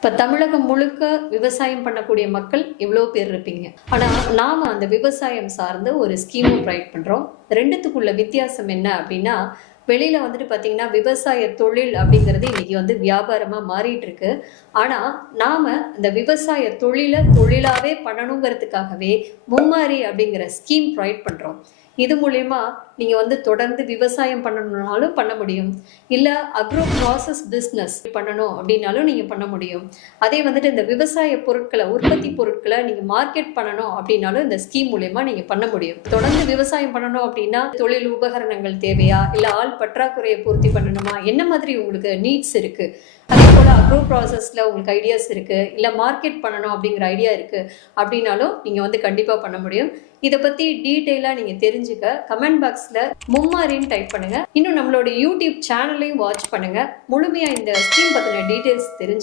இப்ப தமிழகம் முழுக்க விவசாயம் பண்ணக்கூடிய மக்கள் எவ்வளோ பேர் இருப்பீங்க. ஆனா நாம அந்த விவசாயம் சார்ந்த ஒரு ஸ்கீம் ப்ரொவைட் பண்றோம். ரெண்டுத்துக்குள்ள வித்தியாசம் என்ன அப்படின்னா, வெளியில வந்துட்டு பாத்தீங்கன்னா விவசாய தொழில் அப்படிங்கிறது இன்னைக்கு வந்து வியாபாரமா மாறிட்டு இருக்கு. ஆனா நாம இந்த விவசாய தொழிலாவே பண்ணணுங்கிறதுக்காகவே மும்மாரி அப்படிங்கிற ஸ்கீம் ப்ரொவைட் பண்றோம். இது மூலயமா நீங்க வந்து தொடர்ந்து விவசாயம் பண்ணணும்னாலும் பண்ண முடியும். இல்ல அக்ரோ ப்ராசஸ் பிசினஸ் பண்ணணும் அப்படின்னாலும் நீங்க பண்ண முடியும். அதே வந்துட்டு இந்த விவசாய பொருட்களை உற்பத்தி பொருட்களை நீங்க மார்க்கெட் பண்ணணும் அப்படின்னாலும் இந்த ஸ்கீம் மூலயமா நீங்க பண்ண முடியும். தொடர்ந்து விவசாயம் பண்ணணும் அப்படின்னா தொழில் உபகரணங்கள் தேவையா, இல்ல ஆள் பற்றாக்குறையை பூர்த்தி பண்ணணுமா, என்ன மாதிரி உங்களுக்கு நீட்ஸ் இருக்கு, அதே போல அக்ரோ ப்ராசஸ்ல உங்களுக்கு ஐடியாஸ் இருக்கு, இல்ல மார்க்கெட் பண்ணணும் அப்படிங்கிற ஐடியா இருக்கு அப்படின்னாலும் நீங்க வந்து கண்டிப்பா பண்ண முடியும். இதை பத்தி டீட்டெயிலா நீங்க தெரிஞ்சுக்க கமெண்ட் பாக்ஸ்ல மும்மாரின்னு டைப் பண்ணுங்க. இன்னும் நம்மளோட யூடியூப் சேனலையும் வாட்ச் பண்ணுங்க. முழுமையா இந்த ஸ்கீம் பத்தின டீட்டெயில்ஸ் தெரிஞ்சு